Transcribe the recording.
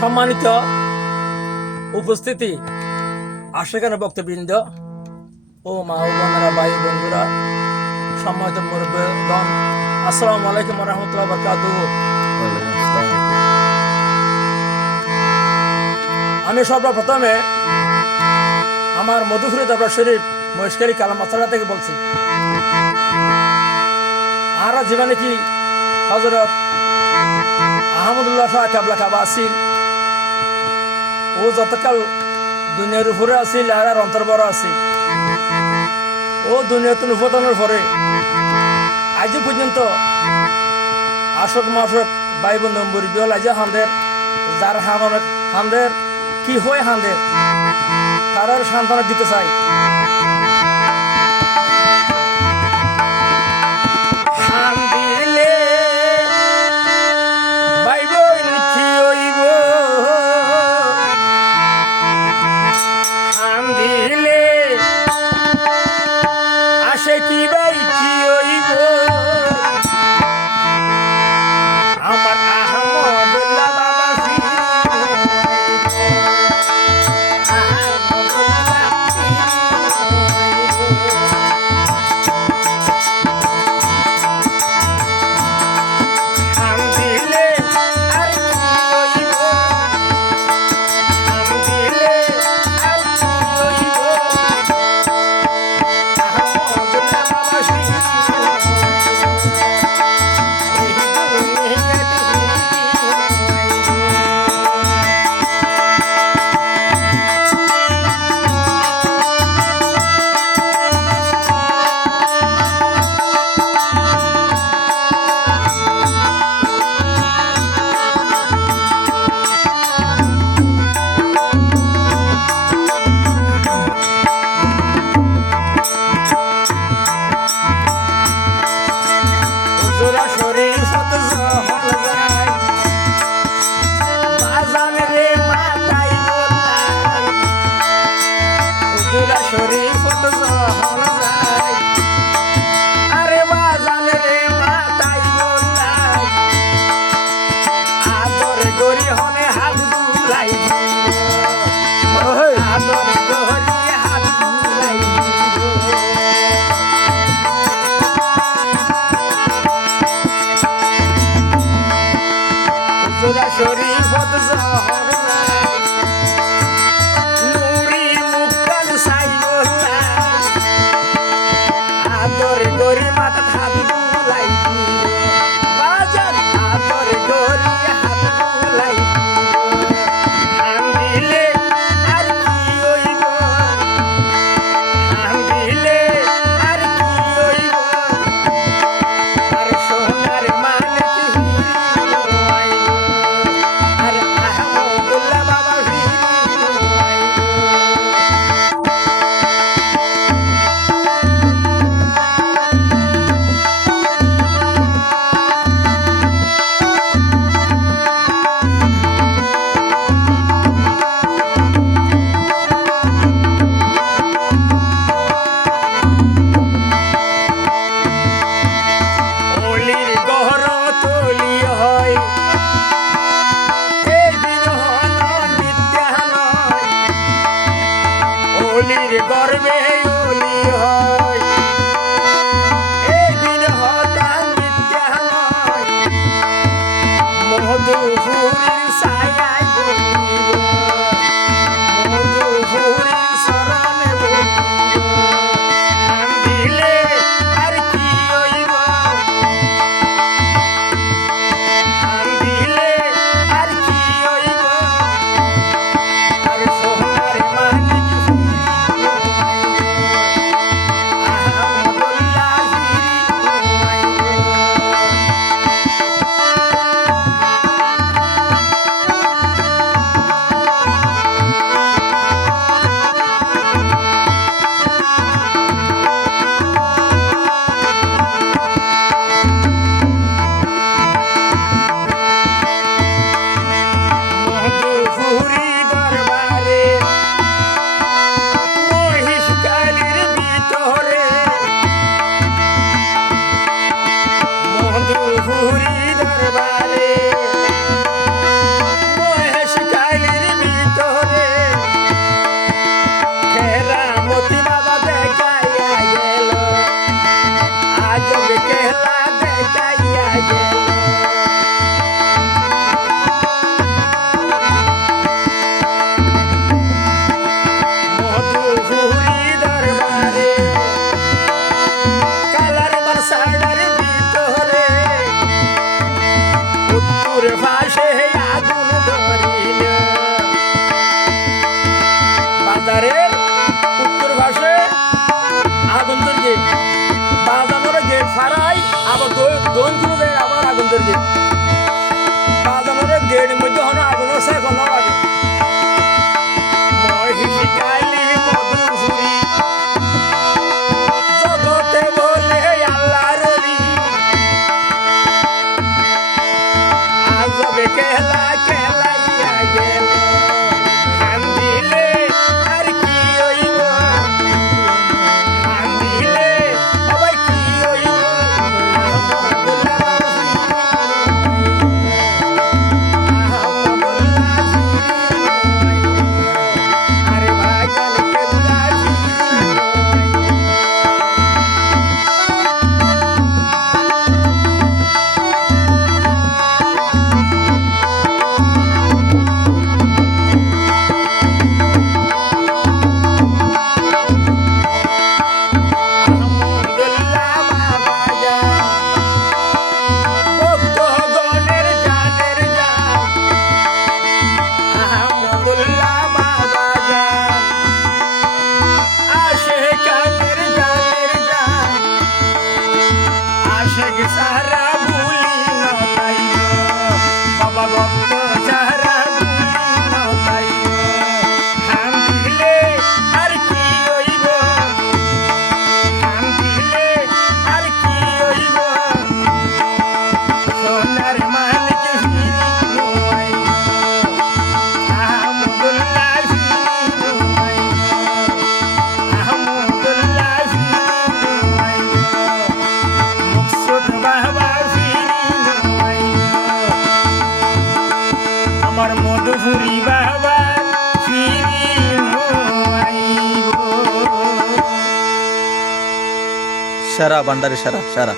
সম্মানিত উপস্থিতি, আশেখানে বক্তবৃন্দ ও মা ও বোনেরা, ভাই বন্ধুরা, সম্মানিত মুরব্বিগণ, আসসালামু আলাইকুম ওয়া রাহমাতুল্লাহি ওয়া বারাকাতুহু। আমি সর্বপ্রথমে আমার মধুপুরি দরবার শরীফ মহেশখালী কালামাছড়া থেকে বলছি। আর জীবনে কি হযরত আহমদুল্লাহ শাহ কাবলা কাবা আসিল, ও যতকাল দুনিয়ার উপরে আসিল আর অন্তর বড় আসিল, ও দুনিয়াতুন উপাদানের পরে আজ পর্যন্ত আশক মাসক ভাই বন্ধু মুরব্বিল আজ হান্দের যার হান্দের কি হয় হান্দের তার সান্ত্বনা দিতে চাই। মধুপুরী দরবারে মহেশ যখন কোনো জায়গায় আবার আগুন ধরবে বাজানোর গেটের মধ্যে হনো আগুন আছে এখন আগে মহিষকালী মধুপুরী জগতে বলে আল্লাহর অলি আজবে খেলা খেলাইয়া গেল হান দিলে আর কি হইব হান দিলে আবার কি হইব আরে ভাগাল কেবলা আহমদুল্লাহ বাবা যান ভক্তগণের জানের জান আহমদুল্লাহ বাবা যান আশেকানের জানের জান আশেক সারা ভুলি নতাইব বাবা ভক্ত সারা ভুলি নতাইব হান দিলে আর কি হইব হান দিলে আর কি হইব সোনার মালিক ফিরি নোয়াইব আহমদুল্লাহ ফিরি নোয়াইব আহমদুল্লাহ ফিরি নোয়াইব মুকসুদ বাবা ফিরি নোয়াইব আমার মধুপুরী বাবা ফিরি নোয়াইব সারা ভান্ডারে সারা সারা